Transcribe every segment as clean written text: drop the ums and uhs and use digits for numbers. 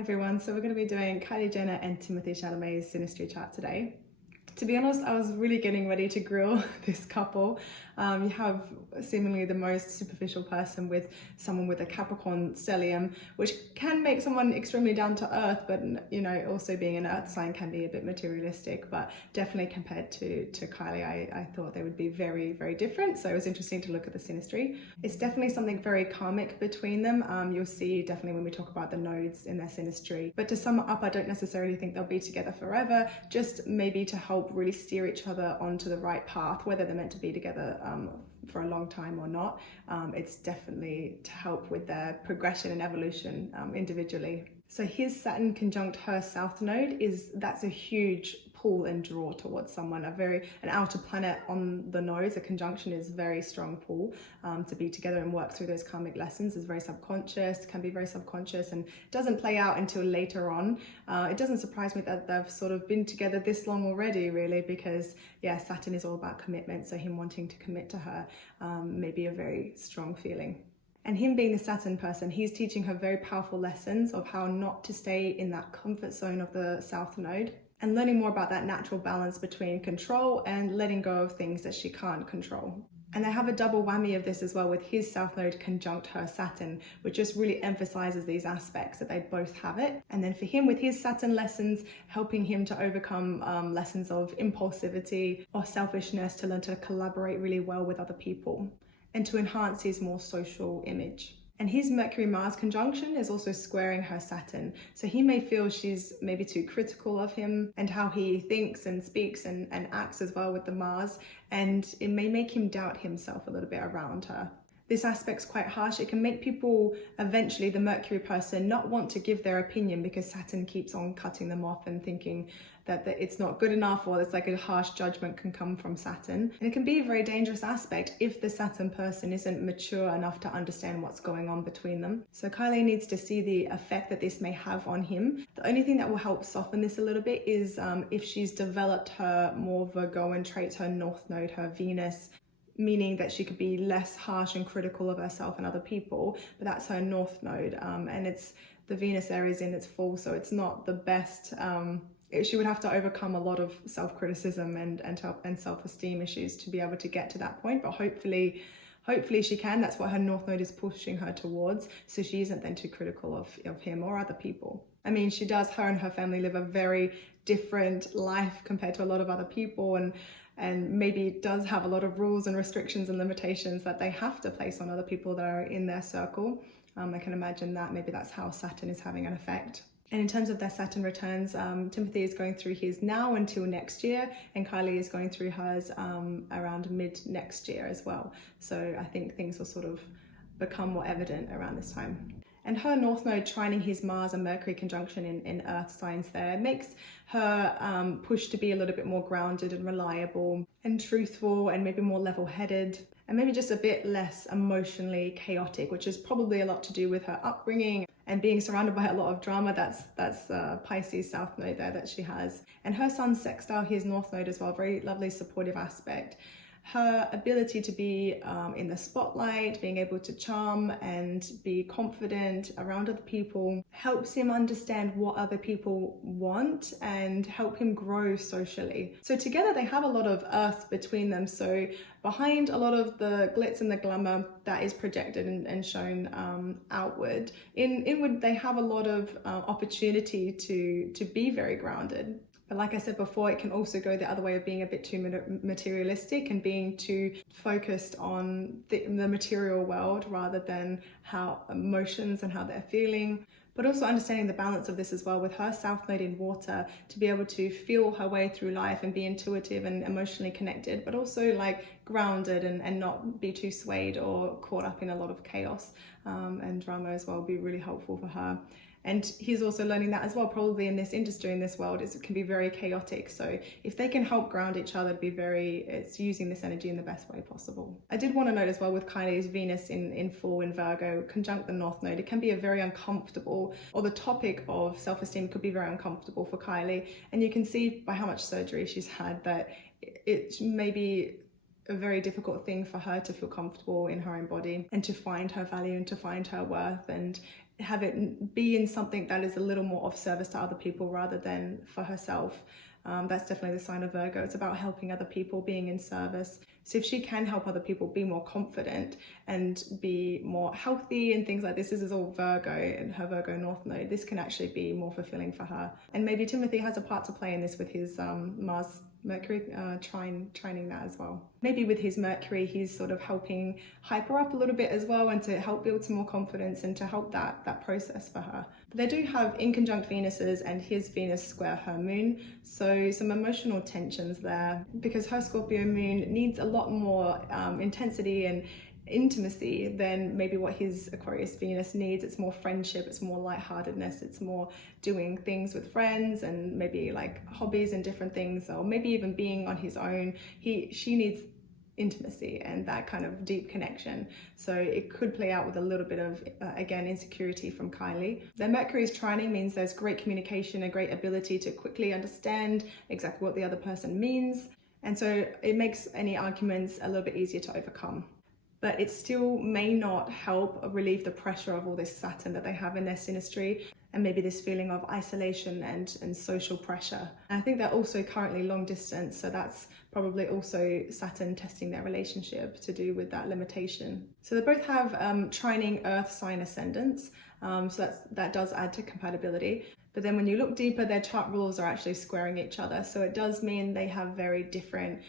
everyone, so we're going to be doing Kylie Jenner and Timothée Chalamet's Synastry chart today. To be honest, I was really getting ready to grill this couple. You have seemingly the most superficial person with someone with a Capricorn stellium, which can make someone extremely down to earth, but you know, also being an earth sign can be a bit materialistic. But definitely compared to Kylie, I thought they would be very, very different. So it was interesting to look at the Synastry. It's definitely something very karmic between them. You'll see definitely when we talk about the nodes in their Synastry. But to sum it up, I don't necessarily think they'll be together forever, just maybe to help really steer each other onto the right path, whether they're meant to be together for a long time or not. It's definitely to help with their progression and evolution individually. So his Saturn conjunct her south node that's a huge pull and draw towards someone. An outer planet on the nodes, a conjunction is very strong pull to be together and work through those karmic lessons. Is very subconscious, can be very subconscious, and doesn't play out until later on. It doesn't surprise me that they've sort of been together this long already, really, because yeah, Saturn is all about commitment. So him wanting to commit to her may be a very strong feeling. And him being the Saturn person, he's teaching her very powerful lessons of how not to stay in that comfort zone of the South Node, and learning more about that natural balance between control and letting go of things that she can't control. And they have a double whammy of this as well, with his South Node conjunct her Saturn, which just really emphasizes these aspects that they both have it. And then for him, with his Saturn lessons, helping him to overcome lessons of impulsivity or selfishness, to learn to collaborate really well with other people, and to enhance his more social image. And his Mercury-Mars conjunction is also squaring her Saturn. So he may feel she's maybe too critical of him and how he thinks and speaks and acts as well with the Mars. And it may make him doubt himself a little bit around her. This aspect's quite harsh. It can make people, eventually the Mercury person, not want to give their opinion because Saturn keeps on cutting them off and thinking that it's not good enough, or it's like a harsh judgment can come from Saturn. And it can be a very dangerous aspect if the Saturn person isn't mature enough to understand what's going on between them. So Kylie needs to see the effect that this may have on him. The only thing that will help soften this a little bit is if she's developed her more Virgoan traits, her North Node, her Venus, meaning that she could be less harsh and critical of herself and other people, but that's her North Node. And it's the Venus there is in its full, so it's not the best. She would have to overcome a lot of self-criticism and self-esteem issues to be able to get to that point, but hopefully she can. That's what her North Node is pushing her towards, so she isn't then too critical of him or other people. I mean, her and her family live a very different life compared to a lot of other people, and maybe does have a lot of rules and restrictions and limitations that they have to place on other people that are in their circle. I can imagine that maybe that's how Saturn is having an effect. And in terms of their Saturn returns, Timothée is going through his now until next year, and Kylie is going through hers around mid next year as well. So I think things will sort of become more evident around this time. And her North Node trining his Mars and Mercury conjunction in Earth signs there makes her push to be a little bit more grounded and reliable and truthful, and maybe more level-headed, and maybe just a bit less emotionally chaotic, which is probably a lot to do with her upbringing and being surrounded by a lot of drama. That's Pisces South Node there that she has. And her Sun sextile his North Node as well, very lovely supportive aspect. Her ability to be in the spotlight, being able to charm and be confident around other people, helps him understand what other people want and help him grow socially. So together they have a lot of earth between them. So behind a lot of the glitz and the glamour that is projected and shown outward, inward they have a lot of opportunity to be very grounded. But like I said before, it can also go the other way of being a bit too materialistic and being too focused on the material world rather than how emotions and how they're feeling. But also understanding the balance of this as well, with her South Node in water, to be able to feel her way through life and be intuitive and emotionally connected, but also like grounded and not be too swayed or caught up in a lot of chaos and drama as well, will be really helpful for her. And he's also learning that as well, probably in this industry, in this world, it can be very chaotic. So if they can help ground each other, it's using this energy in the best way possible. I did want to note as well, with Kylie's Venus in full in Virgo, conjunct the North Node, it can be a very uncomfortable, or the topic of self-esteem could be very uncomfortable for Kylie. And you can see by how much surgery she's had that it maybe a very difficult thing for her to feel comfortable in her own body and to find her value and to find her worth and have it be in something that is a little more of service to other people rather than for herself. That's definitely the sign of Virgo. It's about helping other people, being in service. So if she can help other people be more confident and be more healthy and things like this is all Virgo and her Virgo North Node, this can actually be more fulfilling for her. And maybe Timothée has a part to play in this with his Mars Mercury trining that as well. Maybe with his Mercury, he's sort of helping hype her up a little bit as well and to help build some more confidence and to help that process for her. But they do have in conjunct Venuses and his Venus square her moon. So some emotional tensions there because her Scorpio moon needs a lot more intensity and intimacy than maybe what his Aquarius Venus needs. It's more friendship, it's more lightheartedness, it's more doing things with friends and maybe like hobbies and different things, or maybe even being on his own. She needs intimacy and that kind of deep connection. So it could play out with a little bit of again, insecurity from Kylie. Their Mercury's trining means there's great communication, a great ability to quickly understand exactly what the other person means, and so it makes any arguments a little bit easier to overcome. But it still may not help relieve the pressure of all this Saturn that they have in their synastry and maybe this feeling of isolation and social pressure. And I think they're also currently long distance, so that's probably also Saturn testing their relationship to do with that limitation. So they both have trining Earth sign ascendants, so that does add to compatibility. But then when you look deeper, their chart rules are actually squaring each other. So it does mean they have very different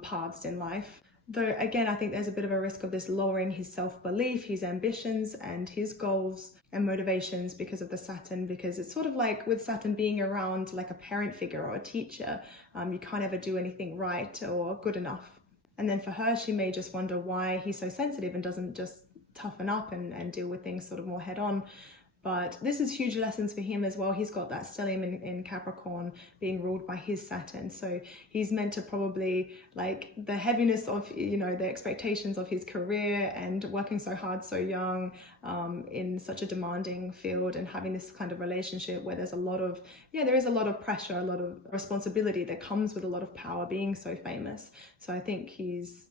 paths in life. Though again, I think there's a bit of a risk of this lowering his self-belief, his ambitions and his goals and motivations because of the Saturn, because it's sort of like with Saturn being around like a parent figure or a teacher, you can't ever do anything right or good enough. And then for her, she may just wonder why he's so sensitive and doesn't just toughen up and deal with things sort of more head on. But this is huge lessons for him as well. He's got that stellium in Capricorn being ruled by his Saturn. So he's meant to probably like the heaviness of, you know, the expectations of his career and working so hard, so young, in such a demanding field and having this kind of relationship where there's a lot of, there is a lot of pressure, a lot of responsibility that comes with a lot of power being so famous. So I think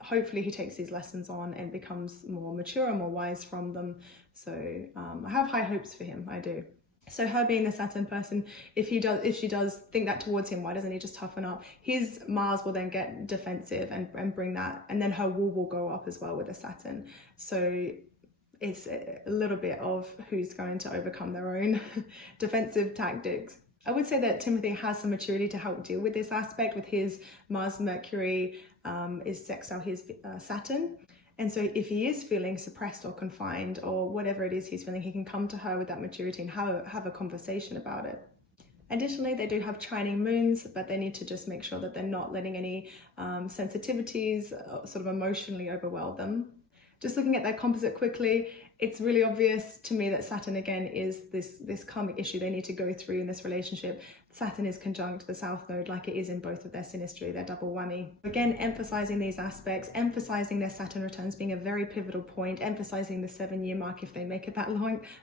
hopefully he takes these lessons on and becomes more mature and more wise from them. So I have high hopes for him, I do. So her being the Saturn person, if she does think that towards him, why doesn't he just toughen up? His Mars will then get defensive and bring that, and then her wall will go up as well with the Saturn. So it's a little bit of who's going to overcome their own defensive tactics. I would say that Timothée has some maturity to help deal with this aspect with his Mars Mercury is sextile his Saturn. And so if he is feeling suppressed or confined or whatever it is he's feeling, he can come to her with that maturity and have a conversation about it. Additionally, they do have trining moons, but they need to just make sure that they're not letting any sensitivities sort of emotionally overwhelm them. Just looking at their composite quickly, it's really obvious to me that Saturn again is this karmic issue they need to go through in this relationship. Saturn is conjunct the South Node like it is in both of their synastry, their double whammy. Again, emphasizing these aspects, emphasizing their Saturn returns being a very pivotal point, emphasizing the 7-year mark if they make it that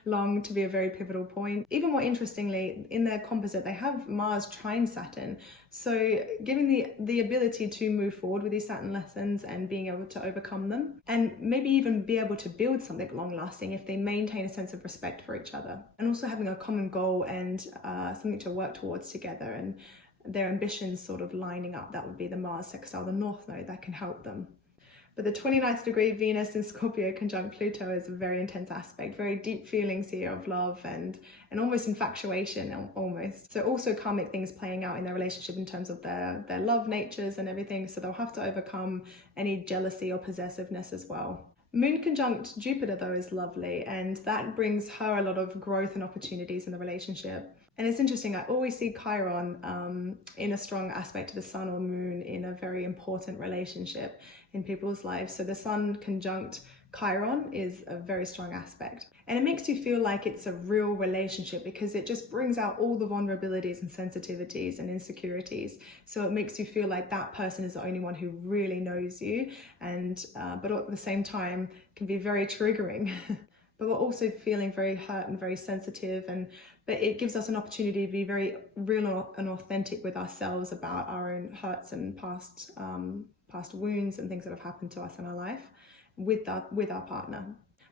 long to be a very pivotal point. Even more interestingly, in their composite, they have Mars trine Saturn. So giving the ability to move forward with these Saturn lessons and being able to overcome them, and maybe even be able to build something long lasting if they maintain a sense of respect for each other. And also having a common goal and something to work towards together and their ambitions sort of lining up. That would be the Mars sextile, the North Node, that can help them. But the 29th degree Venus in Scorpio conjunct Pluto is a very intense aspect, very deep feelings here of love and almost infatuation almost. So also karmic things playing out in their relationship in terms of their love natures and everything. So they'll have to overcome any jealousy or possessiveness as well. Moon conjunct Jupiter though is lovely, and that brings her a lot of growth and opportunities in the relationship. And it's interesting, I always see Chiron in a strong aspect to the sun or moon in a very important relationship in people's lives. So the sun conjunct Chiron is a very strong aspect. And it makes you feel like it's a real relationship because it just brings out all the vulnerabilities and sensitivities and insecurities. So it makes you feel like that person is the only one who really knows you, and but at the same time can be very triggering. But we're also feeling very hurt and very sensitive, but it gives us an opportunity to be very real and authentic with ourselves about our own hurts and past past wounds and things that have happened to us in our life with our partner.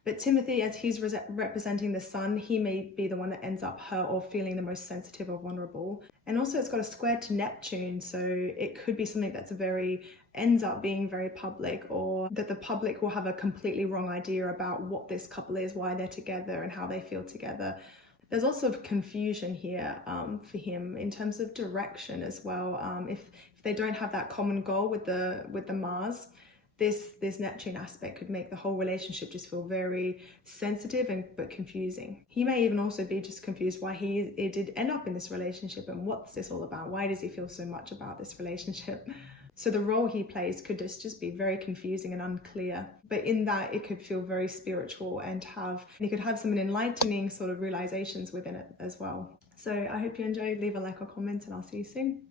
But Timothée, as he's representing the sun, he may be the one that ends up hurt or feeling the most sensitive or vulnerable. And also it's got a square to Neptune, so it could be something that's ends up being very public, or that the public will have a completely wrong idea about what this couple is, why they're together and how they feel together. There's also confusion here for him in terms of direction as well. If they don't have that common goal with the Mars, this Neptune aspect could make the whole relationship just feel very sensitive but confusing. He may even also be just confused why he did end up in this relationship and what's this all about? Why does he feel so much about this relationship? So the role he plays could just be very confusing and unclear. But in that, it could feel very spiritual and he could have some enlightening sort of realizations within it as well. So I hope you enjoyed. Leave a like or comment and I'll see you soon.